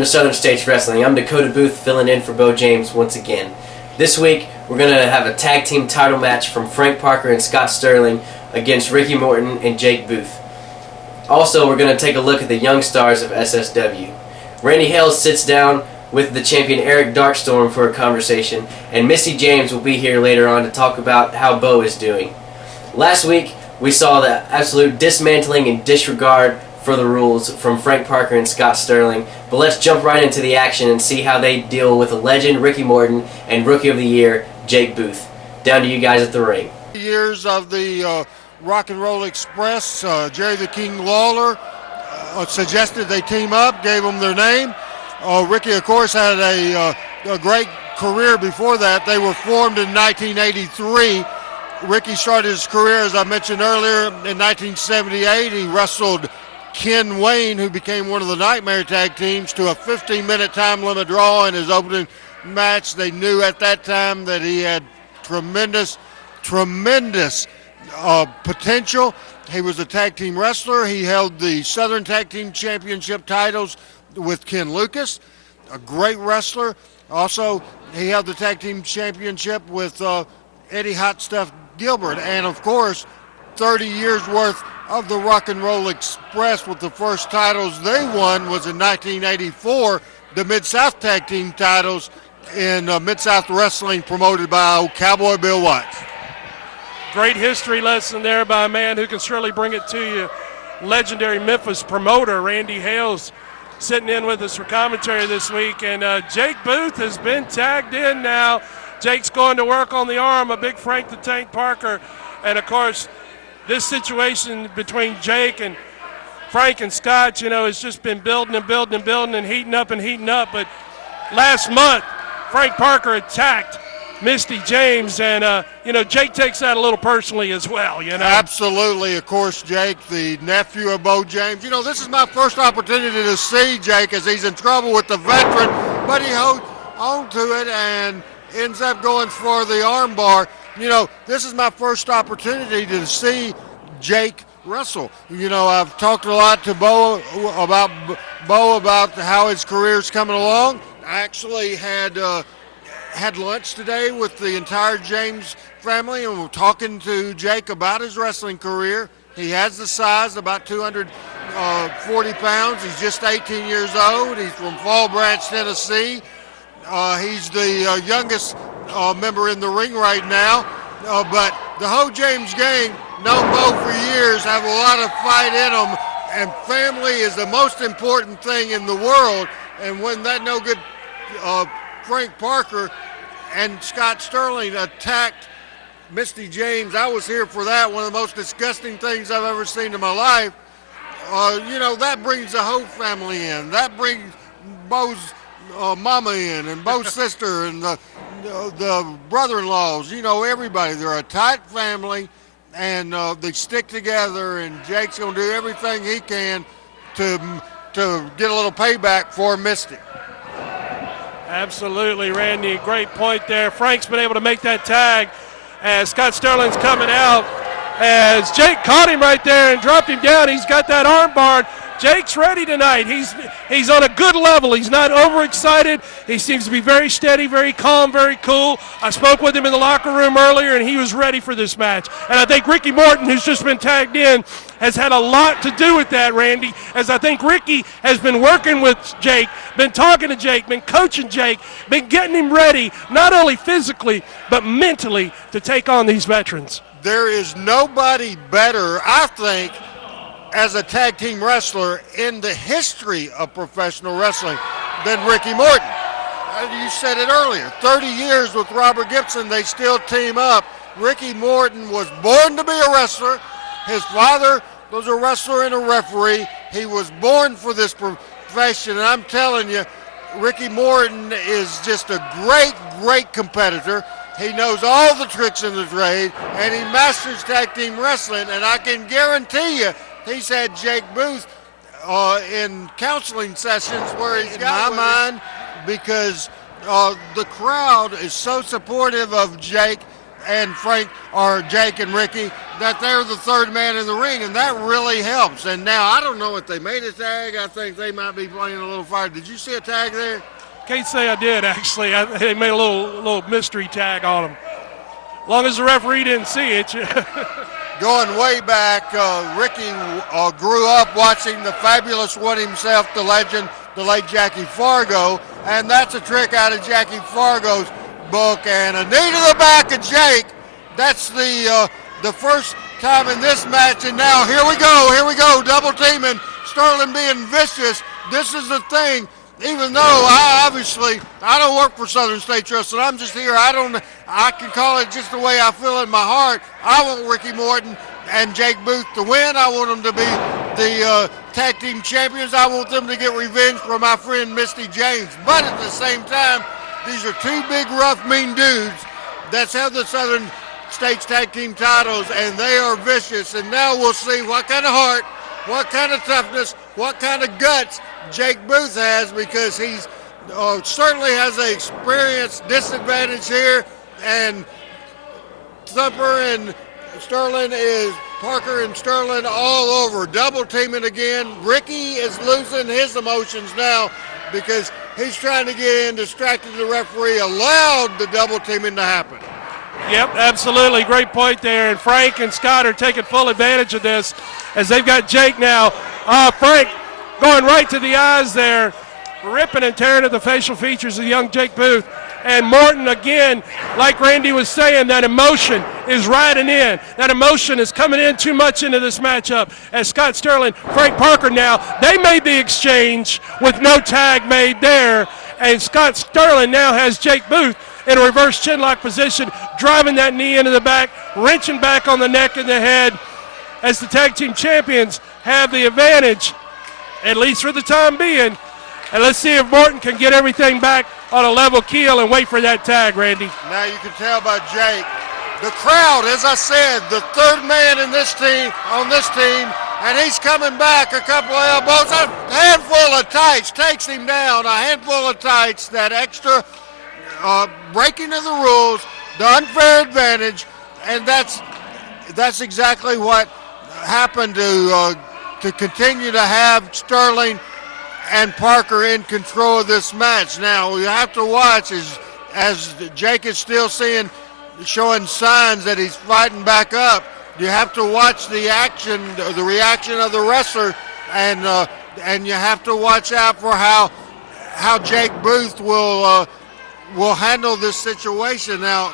welcome to Southern States Wrestling. I'm Dakota Booth, filling in for Beau James once again. This week, we're going to have a tag team title match from Frank Parker and Scott Sterling against Ricky Morton and Jake Booth. Also, we're going to take a look at the young stars of SSW. Randy Hales sits down with the champion Eric Darkstorm for a conversation, and Misty James will be here later on to talk about how Beau is doing. Last week, we saw the absolute dismantling and disregard for the rules from Frank Parker and Scott Sterling, but let's jump right into the action and see how they deal with a legend, Ricky Morton, and Rookie of the Year, Jake Booth. Down to you guys at the ring. Years of the Rock and Roll Express, Jerry the King Lawler suggested they team up, gave them their name. Ricky, of course, had a great career before that. They were formed in 1983. Ricky started his career, as I mentioned earlier, in 1978. He wrestled Ken Wayne, who became one of the Nightmare Tag Teams, to a 15-minute time limit draw in his opening match. They knew at that time that he had tremendous potential. He was a tag team wrestler. He held the Southern Tag Team Championship titles with Ken Lucas, a great wrestler. Also, he held the Tag Team Championship with Eddie Hot Stuff Gilbert. And, of course, 30 years worth of the Rock and Roll Express, with the first titles they won was in 1984, the Mid-South Tag Team titles in Mid-South Wrestling, promoted by Cowboy Bill Watts. Great history lesson there by a man who can surely bring it to you. Legendary Memphis promoter Randy Hales sitting in with us for commentary this week. And Jake Booth has been tagged in now. Jake's going to work on the arm of Big Frank the Tank Parker. And, of course, this situation between Jake and Frank and Scott, has just been building and heating up. But last month, Frank Parker attacked Misty James, and, Jake takes that a little personally as well, Absolutely. Of course, Jake, the nephew of Beau James. This is my first opportunity to see Jake, as he's in trouble with the veteran, but he holds on to it and ends up going for the arm bar. This is my first opportunity to see Jake wrestle. I've talked a lot to Beau about how his career's coming along. I actually had lunch today with the entire James family, and we're talking to Jake about his wrestling career. He has the size, about 240 pounds. He's just 18 years old. He's from Fall Branch, Tennessee. He's the youngest member in the ring right now. But the whole James gang, known Beau for years, have a lot of fight in them, and family is the most important thing in the world. And when that no good Frank Parker and Scott Sterling attacked Misty James, I was here for that. One of the most disgusting things I've ever seen in my life. That brings the whole family in. That brings Beau's mama in, and Beau's sister, and the brother-in-laws. Everybody. They're a tight family, and they stick together. And Jake's going to do everything he can to get a little payback for Misty. Absolutely, Randy. Great point there. Frank's been able to make that tag as Scott Sterling's coming out. As Jake caught him right there and dropped him down. He's got that arm bar. Jake's ready tonight. He's on a good level. He's not overexcited. He seems to be very steady, very calm, very cool. I spoke with him in the locker room earlier, and he was ready for this match. And I think Ricky Morton, who's just been tagged in, has had a lot to do with that, Randy, as I think Ricky has been working with Jake, been talking to Jake, been coaching Jake, been getting him ready, not only physically, but mentally, to take on these veterans. There is nobody better, I think, as a tag team wrestler in the history of professional wrestling than Ricky Morton. You said it earlier, 30 years with Robert Gibson, they still team up. Ricky Morton was born to be a wrestler. His father was a wrestler and a referee. He was born for this profession, and I'm telling you, Ricky Morton is just a great competitor. He knows all the tricks in the trade, and he masters tag team wrestling, and I can guarantee you, he's had Jake Booth in counseling sessions where he's got my mind, because the crowd is so supportive of Jake, and Frank, or Jake and Ricky, that they're the third man in the ring, and that really helps. And now, I don't know if they made a tag. I think they might be playing a little fire. Did you see a tag there? Can't say I did, actually. They made a little mystery tag on him. As long as the referee didn't see it. Going way back, Ricky grew up watching the fabulous one himself, the legend, the late Jackie Fargo, and that's a trick out of Jackie Fargo's book. And a knee to the back of Jake. That's the first time in this match, and now here we go, double teaming, Sterling being vicious. This is the thing. Even though I don't work for Southern State Wrestling, I'm just here. I can call it just the way I feel in my heart. I want Ricky Morton and Jake Booth to win. I want them to be the tag team champions. I want them to get revenge for my friend Misty James. But at the same time, these are two big, rough, mean dudes that's held the Southern States tag team titles, and they are vicious. And now we'll see what kind of heart, what kind of toughness, what kind of guts Jake Booth has, because he's certainly has an experience disadvantage here, and Thumper and Sterling is Parker and Sterling all over, double teaming again. Ricky is losing his emotions now because he's trying to get in, distracted the referee, allowed the double teaming to happen. Yep, absolutely. Great point there. And Frank and Scott are taking full advantage of this as they've got Jake now. Frank going right to the eyes there, ripping and tearing at the facial features of young Jake Booth. And Morton, again, like Randy was saying, that emotion is riding in. That emotion is coming in too much into this matchup. As Scott Sterling, Frank Parker now, they made the exchange with no tag made there. And Scott Sterling now has Jake Booth in a reverse chinlock position, driving that knee into the back, wrenching back on the neck and the head, as the tag team champions have the advantage, at least for the time being. And let's see if Morton can get everything back on a level keel and wait for that tag, Randy. Now you can tell by Jake. The crowd, as I said, the third man in this team, on this team, and he's coming back, a couple of elbows, a handful of tights takes him down, a handful of tights, that extra breaking of the rules, the unfair advantage, and that's exactly what happened to continue to have Sterling and Parker in control of this match. Now you have to watch as Jake is still showing signs that he's fighting back up. You have to watch the reaction of the wrestler, and you have to watch out for how Jake Booth will handle this situation. Now,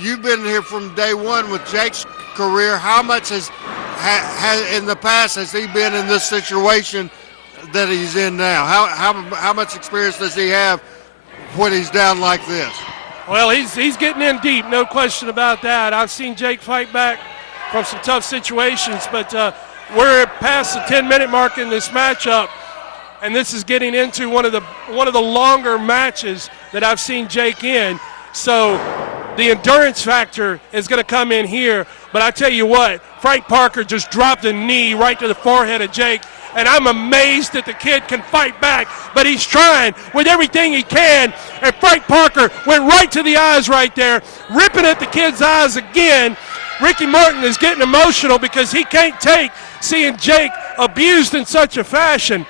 you've been here from day one with Jake's career. How much has in the past has he been in this situation that he's in now? How much experience does he have when he's down like this? Well, he's getting in deep, no question about that. I've seen Jake fight back from some tough situations, but we're past the 10-minute mark in this matchup, and this is getting into one of the longer matches that I've seen Jake in. So the endurance factor is going to come in here. But I tell you what, Frank Parker just dropped a knee right to the forehead of Jake, and I'm amazed that the kid can fight back, but he's trying with everything he can. And Frank Parker went right to the eyes right there, ripping at the kid's eyes again. Ricky Morton is getting emotional because he can't take seeing Jake abused in such a fashion.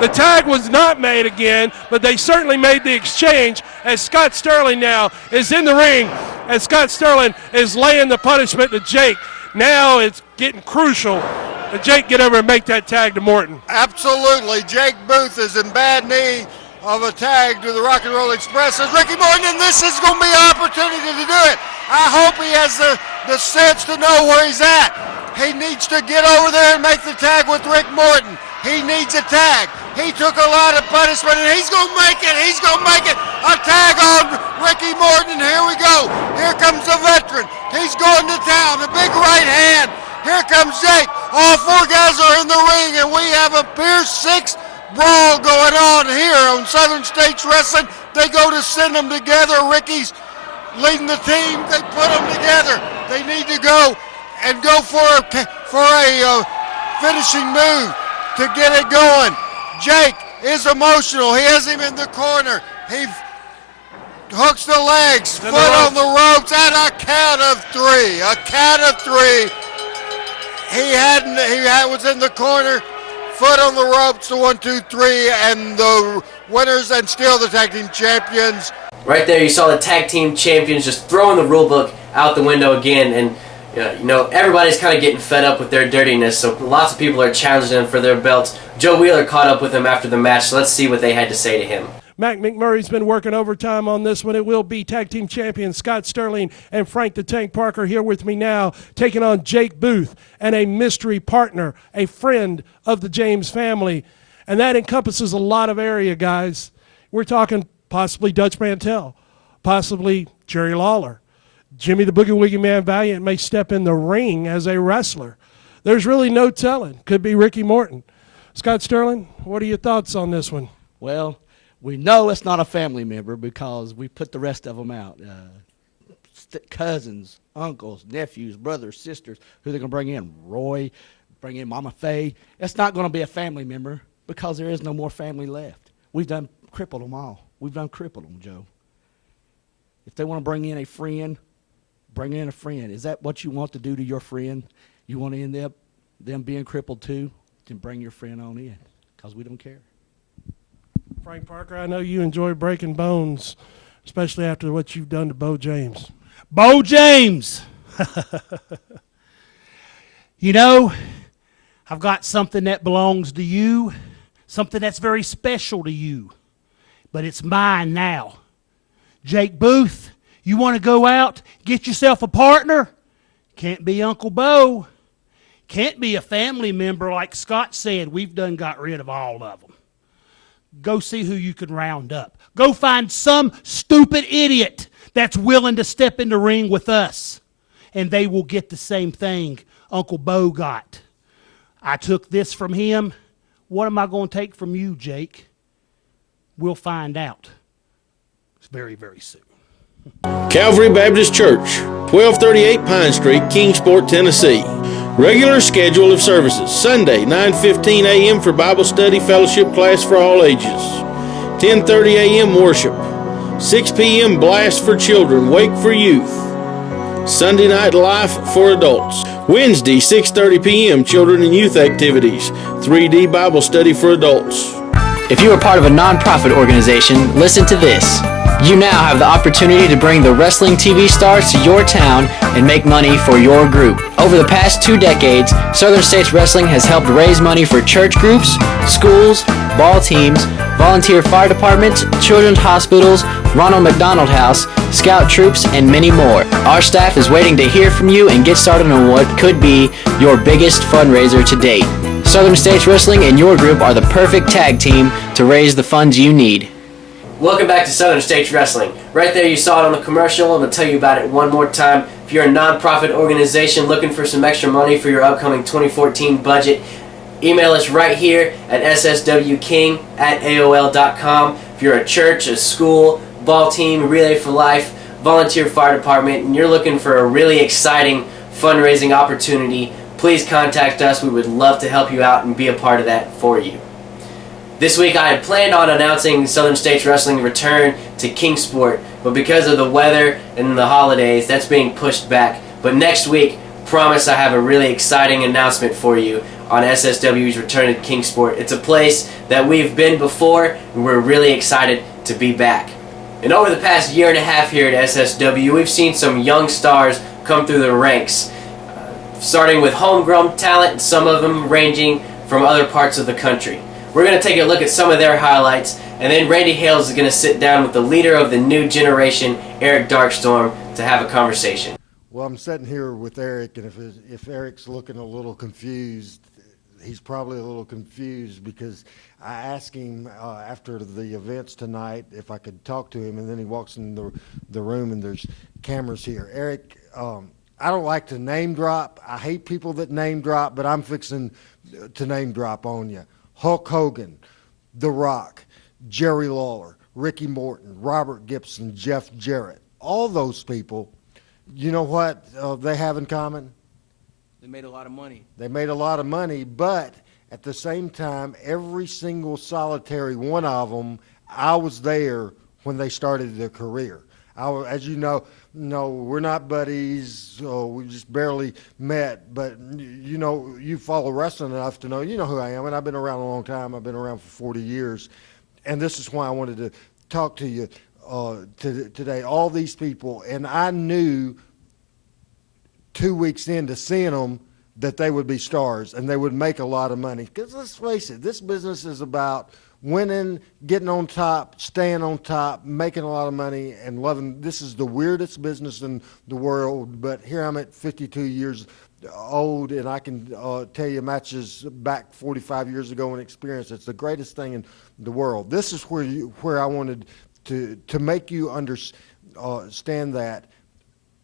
The tag was not made again, but they certainly made the exchange, as Scott Sterling now is in the ring, and Scott Sterling is laying the punishment to Jake. Now it's getting crucial that Jake get over and make that tag to Morton. Absolutely. Jake Booth is in bad need of a tag to the Rock and Roll Express as Ricky Morton, and this is going to be an opportunity to do it. I hope he has the sense to know where he's at. He needs to get over there and make the tag with Rick Morton. He needs a tag. He took a lot of punishment, and he's going to make it. He's going to make it. A tag on Ricky Morton. Here we go. Here comes the veteran. He's going to town. A big right hand. Here comes Jake. All four guys are in the ring, and we have a Pierce 6 brawl going on here on Southern States Wrestling. They go to send them together. Ricky's leading the team. They put them together. They need to go and go for a finishing move to get it going. Jake is emotional. He has him in the corner. hooks the legs, foot on the ropes, and a count of three. A count of three. He was in the corner, foot on the ropes, the 1, 2, 3, and the winners and still the tag team champions. Right there, you saw the tag team champions just throwing the rule book out the window again, and everybody's kind of getting fed up with their dirtiness, so lots of people are challenging them for their belts. Joe Wheeler caught up with him after the match, so let's see what they had to say to him. Mac McMurray's been working overtime on this one. It will be tag team champions Scott Sterling and Frank the Tank Parker here with me now, taking on Jake Booth and a mystery partner, a friend of the James family. And that encompasses a lot of area, guys. We're talking possibly Dutch Mantel, possibly Jerry Lawler. Jimmy the Boogie Woogie Man Valiant may step in the ring as a wrestler. There's really no telling. Could be Ricky Morton. Scott Sterling, what are your thoughts on this one? Well, we know it's not a family member because we put the rest of them out. Cousins, uncles, nephews, brothers, sisters, who they're going to bring in. Roy, bring in Mama Faye. It's not going to be a family member because there is no more family left. We've done crippled them all. We've done crippled them, Joe. If they want to bring in a friend, bring in a friend. Is that what you want to do to your friend? You want to end up them being crippled too? Then bring your friend on in because we don't care. Frank Parker, I know you enjoy breaking bones, especially after what you've done to Beau James. Beau James! You know, I've got something that belongs to you, something that's very special to you, but it's mine now. Jake Booth, you want to go out, get yourself a partner? Can't be Uncle Beau. Can't be a family member like Scott said. We've done got rid of all of them. Go see who you can round up. Go find some stupid idiot that's willing to step in the ring with us, and they will get the same thing Uncle Beau got. I took this from him. What am I going to take from you, Jake? We'll find out. It's very, very soon. Calvary Baptist Church, 1238 Pine Street, Kingsport, Tennessee. Regular schedule of services: Sunday, 9:15 a.m. for Bible study fellowship class for all ages. 10:30 a.m. worship. 6 p.m. blast for children, wake for youth. Sunday night life for adults. Wednesday, 6:30 p.m. children and youth activities. 3D Bible study for adults. If you are part of a nonprofit organization, listen to this. You now have the opportunity to bring the wrestling TV stars to your town and make money for your group. Over the past 2 decades, Southern States Wrestling has helped raise money for church groups, schools, ball teams, volunteer fire departments, children's hospitals, Ronald McDonald House, scout troops, and many more. Our staff is waiting to hear from you and get started on what could be your biggest fundraiser to date. Southern States Wrestling and your group are the perfect tag team to raise the funds you need. Welcome back to Southern States Wrestling. Right there you saw it on the commercial. I'm going to tell you about it one more time. If you're a nonprofit organization looking for some extra money for your upcoming 2014 budget, email us right here at sswking@aol.com. If you're a church, a school, ball team, Relay for Life, volunteer fire department, and you're looking for a really exciting fundraising opportunity, please contact us. We would love to help you out and be a part of that for you. This week I had planned on announcing Southern States Wrestling return to Kingsport, but because of the weather and the holidays, that's being pushed back. But next week, promise I have a really exciting announcement for you on SSW's return to Kingsport. It's a place that we've been before, and we're really excited to be back. And over the past year and a half here at SSW, we've seen some young stars come through the ranks, starting with homegrown talent, some of them ranging from other parts of the country. We're going to take a look at some of their highlights, and then Randy Hales is going to sit down with the leader of the new generation, Eric Darkstorm, to have a conversation. Well, I'm sitting here with Eric, and if Eric's looking a little confused, he's probably a little confused because I asked him after the events tonight if I could talk to him, and then he walks in the room and there's cameras here. Eric, I don't like to name drop. I hate people that name drop, but I'm fixing to name drop on you. Hulk Hogan, The Rock, Jerry Lawler, Ricky Morton, Robert Gibson, Jeff Jarrett. All those people, you know what they have in common? They made a lot of money. They made a lot of money, but at the same time, every single solitary one of them, I was there when they started their career. As you know, no, we're not buddies. We just barely met. But you follow wrestling enough to know. You know who I am, and I've been around a long time. I've been around for 40 years, and this is why I wanted to talk to you today. All these people, and I knew 2 weeks into seeing them that they would be stars and they would make a lot of money. Because let's face it, this business is about winning, getting on top, staying on top, making a lot of money, and loving. This is the weirdest business in the world, but here I'm at 52 years old, and I can tell you matches back 45 years ago in experience. It's the greatest thing in the world. This is where I wanted to make you understand that.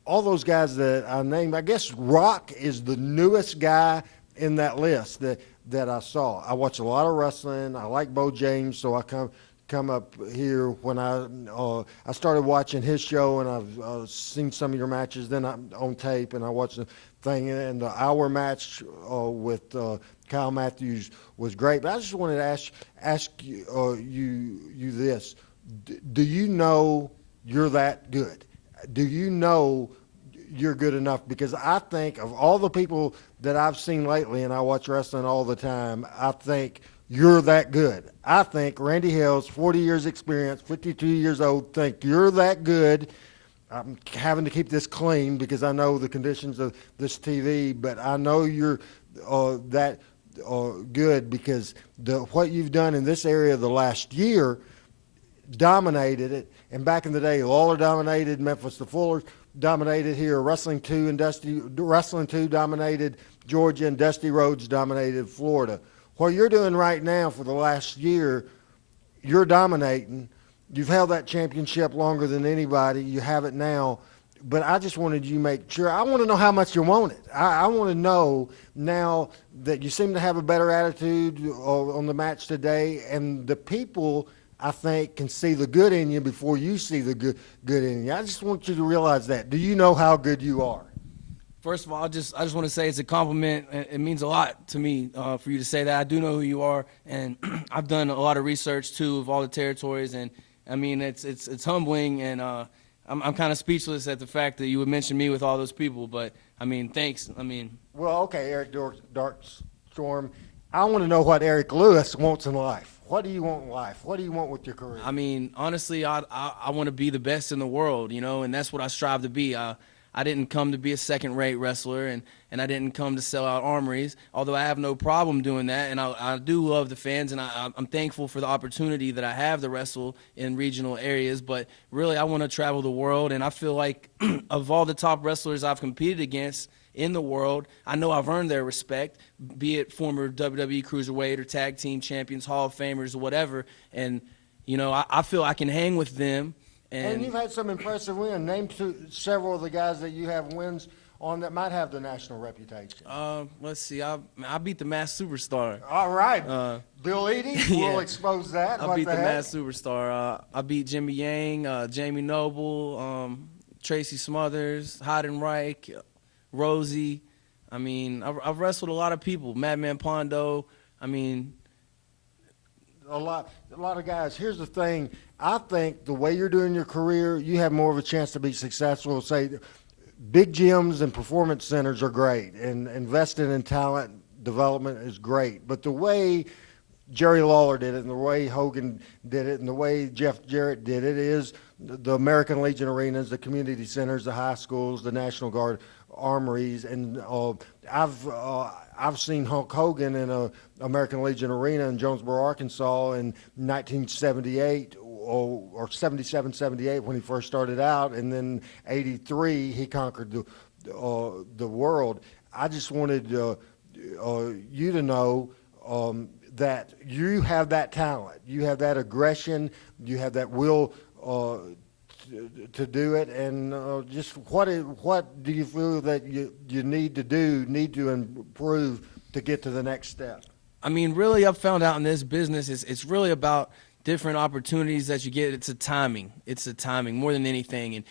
All those guys that I named, I guess Rock is the newest guy in that list that I saw. I watch a lot of wrestling. I like Beau James, so I come up here when I started watching his show, and I've seen some of your matches. Then I'm on tape, and I watched the thing. And the hour match with Kyle Matthews was great. But I just wanted to ask you this: do you know you're that good? Do you know you're good enough? Because I think of all the people that I've seen lately, and I watch wrestling all the time, I think you're that good. I think Randy Hales, 40 years experience, 52 years old, think you're that good. I'm having to keep this clean because I know the conditions of this TV, but I know you're that good because what you've done in this area the last year dominated it. And back in the day, Lawler dominated Memphis. The Fullers dominated here. Wrestling 2 dominated Georgia, and Dusty Rhodes dominated Florida. What you're doing right now for the last year, you're dominating. You've held that championship longer than anybody. You have it now. But I just wanted you to make sure. I want to know how much you want it. I want to know now that you seem to have a better attitude on the match today, and the people, I think, can see the good in you before you see the good in you. I just want you to realize that. Do you know how good you are? First of all, I just want to say it's a compliment. It means a lot to me for you to say that. I do know who you are, and I've done a lot of research too of all the territories, and I mean it's humbling, and I'm kind of speechless at the fact that you would mention me with all those people. But I mean, thanks. I mean, well, okay, Eric Darkstorm. I want to know what Eric Lewis wants in life. What do you want in life? What do you want with your career? I mean, honestly, I want to be the best in the world, and that's what I strive to be. I didn't come to be a second-rate wrestler, and I didn't come to sell out armories, although I have no problem doing that, and I do love the fans, and I'm thankful for the opportunity that I have to wrestle in regional areas, but really I want to travel the world, and I feel like of all the top wrestlers I've competed against in the world, I know I've earned their respect, be it former WWE Cruiserweight or Tag Team Champions, Hall of Famers, or whatever, and I feel I can hang with them. And you've had some impressive wins. Name several of the guys that you have wins on that might have the national reputation. Let's see. I beat the Masked Superstar. All right. Bill Eadie, yeah. We'll expose that. I beat the Masked Superstar. I beat Jimmy Yang, Jamie Noble, Tracy Smothers, Heidenreich, Rosie. I mean, I've wrestled a lot of people. Madman Pondo. I mean, a lot of guys. Here's the thing. I think the way you're doing your career, you have more of a chance to be successful. Say, big gyms and performance centers are great, and investing in talent development is great. But the way Jerry Lawler did it, and the way Hogan did it, and the way Jeff Jarrett did it is the American Legion arenas, the community centers, the high schools, the National Guard armories, and I've seen Hulk Hogan in a American Legion arena in Jonesboro, Arkansas in 1978 or 77, 78 when he first started out, and then 83 he conquered the world. I just wanted you to know that you have that talent, you have that aggression, you have that will to do it, and just what do you feel that you need to improve to get to the next step? I mean, really, I've found out in this business, it's really about different opportunities that you get. It's a timing more than anything. And,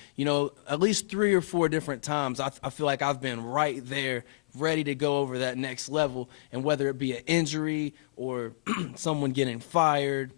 at least 3 or 4 different times, I feel like I've been right there, ready to go over that next level. And whether it be an injury or someone getting fired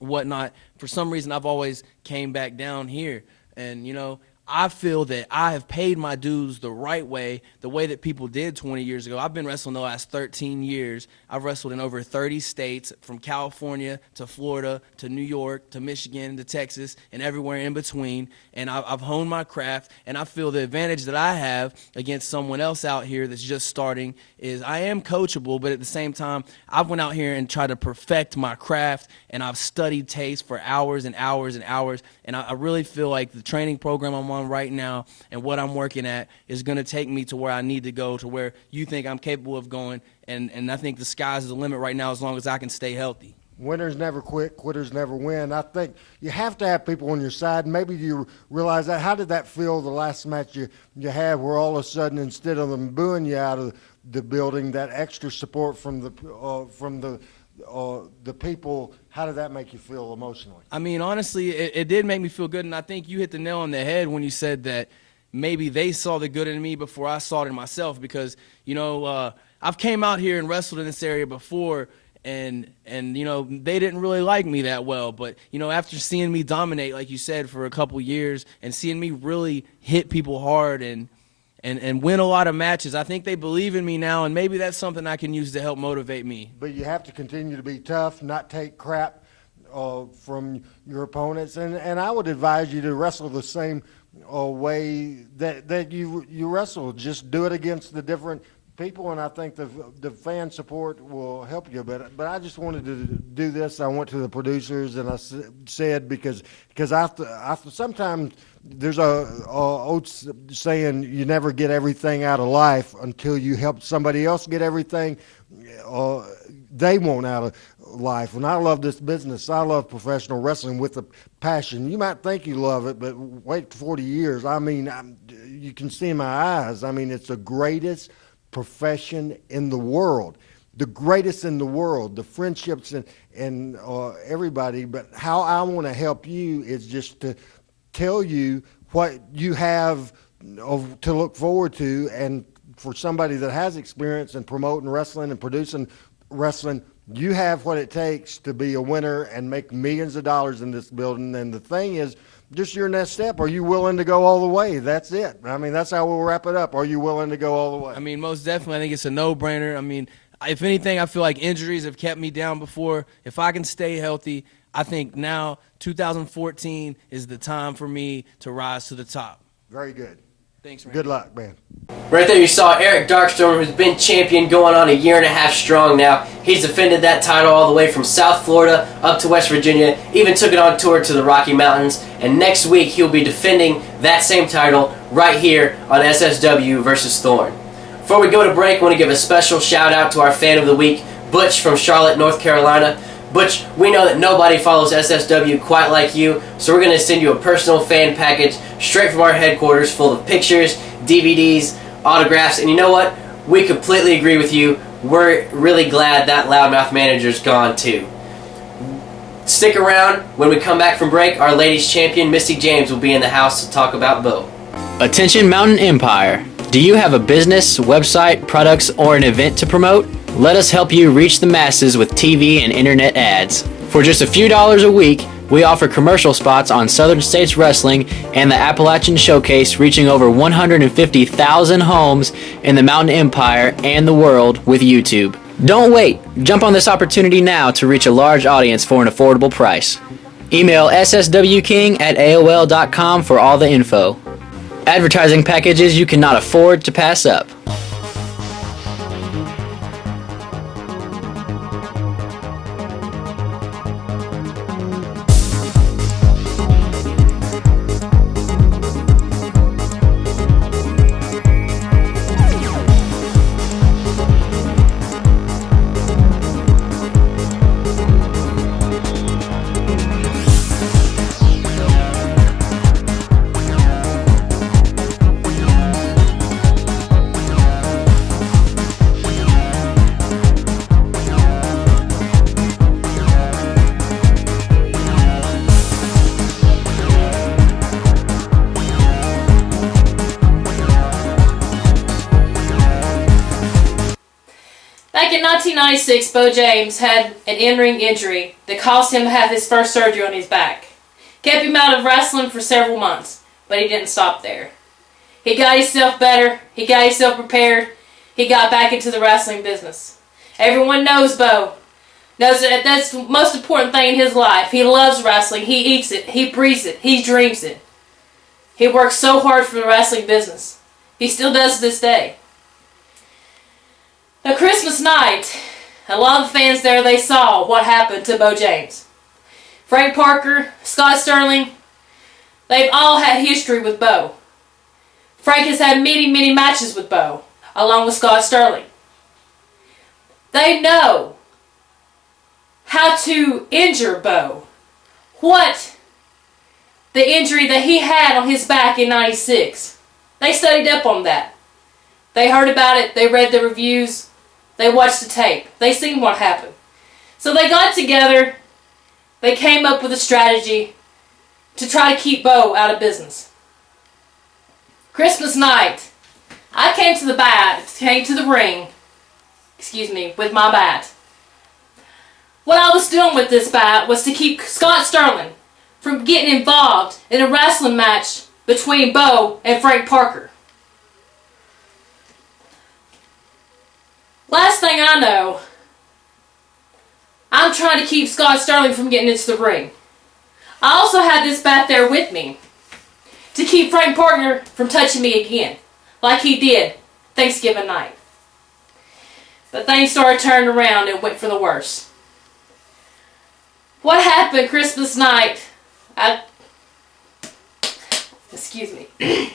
whatnot, for some reason I've always came back down here. And, you know, I feel that I have paid my dues the right way, the way that people did 20 years ago. I've been wrestling the last 13 years. I've wrestled in over 30 states, from California to Florida to New York to Michigan to Texas and everywhere in between. And I've honed my craft, and I feel the advantage that I have against someone else out here that's just starting is I am coachable, but at the same time, I've went out here and tried to perfect my craft, and I've studied taste for hours and hours and hours. And I really feel like the training program I'm on right now and what I'm working at is going to take me to where I need to go, to where you think I'm capable of going. And I think the sky's the limit right now as long as I can stay healthy. Winners never quit, quitters never win. I think you have to have people on your side. Maybe you realize that. How did that feel the last match you had, where all of a sudden, instead of them booing you out of the building, that extra support from the people, how did that make you feel emotionally? I mean, honestly, it did make me feel good, and I think you hit the nail on the head when you said that maybe they saw the good in me before I saw it in myself, because, you know, I've came out here and wrestled in this area before, and you know, they didn't really like me that well. But, you know, after seeing me dominate, like you said, for a couple years, and seeing me really hit people hard and win a lot of matches, I think they believe in me now, and maybe that's something I can use to help motivate me. But you have to continue to be tough, not take crap from your opponents, and I would advise you to wrestle the same way that you wrestle. Just do it against the different people, and I think the fan support will help you. But I just wanted to do this. I went to the producers and I said, because I sometimes there's a old saying, you never get everything out of life until you help somebody else get everything they want out of life. And I love this business. I love professional wrestling with a passion. You might think you love it, but wait 40 years. I mean, you can see in my eyes. I mean, it's the greatest profession in the world, the greatest in the world, the friendships and everybody. But how I want to help you is just to tell you what you have to look forward to. And for somebody that has experience in promoting wrestling and producing wrestling, you have what it takes to be a winner and make millions of dollars in this building. And the thing is, just your next step. Are you willing to go all the way? That's it. I mean, that's how we'll wrap it up. Are you willing to go all the way? I mean, most definitely. I think it's a no-brainer. I mean, if anything, I feel like injuries have kept me down before. If I can stay healthy, I think now 2014 is the time for me to rise to the top. Very good. Thanks, Randy. Good luck, man. Right there you saw Eric Darkstorm, who's been champion going on a year and a half strong now. He's defended that title all the way from South Florida up to West Virginia, even took it on tour to the Rocky Mountains, and next week he'll be defending that same title right here on SSW versus Thorne. Before we go to break, I want to give a special shout out to our fan of the week, Butch from Charlotte, North Carolina. Butch, we know that nobody follows SSW quite like you, so we're going to send you a personal fan package straight from our headquarters full of pictures, DVDs, autographs, and you know what? We completely agree with you. We're really glad that loudmouth manager's gone too. Stick around. When we come back from break, our ladies champion, Misty James, will be in the house to talk about Beau. Attention Mountain Empire. Do you have a business, website, products, or an event to promote? Let us help you reach the masses with TV and internet ads. For just a few dollars a week, we offer commercial spots on Southern States Wrestling and the Appalachian Showcase, reaching over 150,000 homes in the Mountain Empire and the world with YouTube. Don't wait. Jump on this opportunity now to reach a large audience for an affordable price. Email sswking@aol.com for all the info. Advertising packages you cannot afford to pass up. Back in 1996, Beau James had an in-ring injury that caused him to have his first surgery on his back. Kept him out of wrestling for several months, but he didn't stop there. He got himself better, he got himself prepared, he got back into the wrestling business. Everyone knows Beau. Knows that that's the most important thing in his life. He loves wrestling, he eats it, he breathes it, he dreams it. He works so hard for the wrestling business. He still does to this day. Now, Christmas night, a lot of the fans there, they saw what happened to Beau James. Frank Parker, Scott Sterling, they've all had history with Beau. Frank has had many matches with Beau, along with Scott Sterling. They know how to injure Beau. What the injury that he had on his back in 96. They studied up on that. They heard about it, they read the reviews, they watched the tape, they seen what happened. So they got together, they came up with a strategy to try to keep Beau out of business. Christmas night, I came to the ring, with my bat. What I was doing with this bat was to keep Scott Sterling from getting involved in a wrestling match between Beau and Frank Parker. Last thing I know, I'm trying to keep Scott Sterling from getting into the ring. I also had this bat there with me to keep Frank Parker from touching me again, like he did Thanksgiving night. But things started turning around and went for the worse. What happened Christmas night, I kind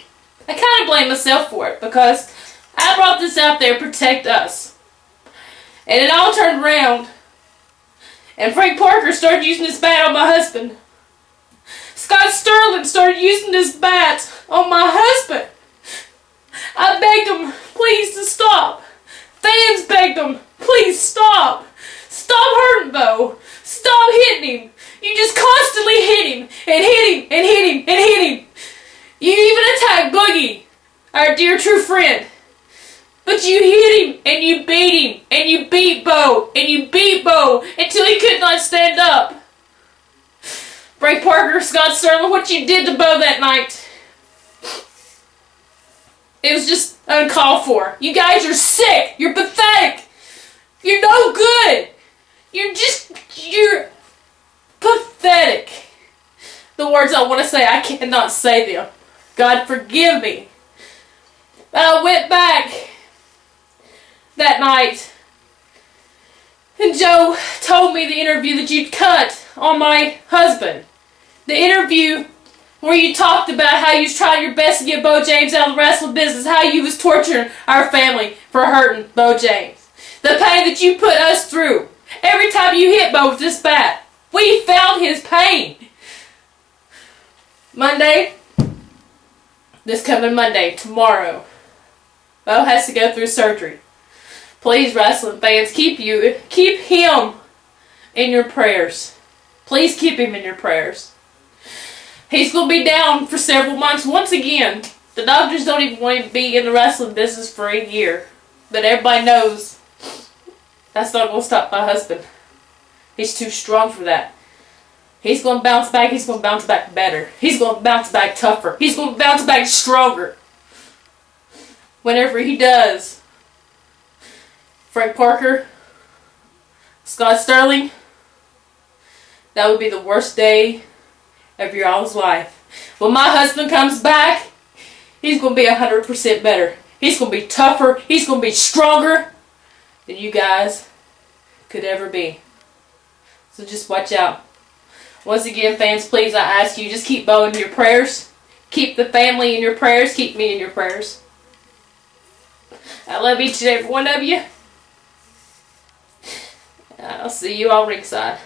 of blame myself for it because I brought this out there to protect us. And it all turned around and Frank Parker started using his bat on my husband. Scott Sterling started using his bat on my husband. I begged him, please, to stop. Fans begged him, please stop. Stop hurting Beau. Stop hitting him. You just constantly hit him and hit him and hit him and hit him. You even attacked Boogie, our dear true friend. But you hit him and you beat him and you beat Beau and you beat Beau until he could not stand up. Frank Parker, Scott Sterling, what you did to Beau that night, it was just uncalled for. You guys are sick. You're pathetic. You're no good. You're pathetic. The words I want to say, I cannot say them. God forgive me. But I went back that night and Joe told me the interview that you'd cut on my husband. The interview where you talked about how you was trying your best to get Beau James out of the wrestling business, how you was torturing our family for hurting Beau James. The pain that you put us through. Every time you hit Beau with this bat, we felt his pain. Monday, this coming Monday, tomorrow, Beau has to go through surgery. Please, wrestling fans, keep him in your prayers. Please keep him in your prayers. He's going to be down for several months. Once again, the doctors don't even want him to be in the wrestling business for a year. But everybody knows that's not going to stop my husband. He's too strong for that. He's going to bounce back. He's going to bounce back better. He's going to bounce back tougher. He's going to bounce back stronger. Whenever he does, Frank Parker, Scott Sterling, that would be the worst day of your all's life. When my husband comes back, he's going to be 100% better. He's going to be tougher. He's going to be stronger than you guys could ever be. So just watch out. Once again, fans, please, I ask you, just keep Beau in your prayers. Keep the family in your prayers. Keep me in your prayers. I love each and every one of you. I'll see you all ringside.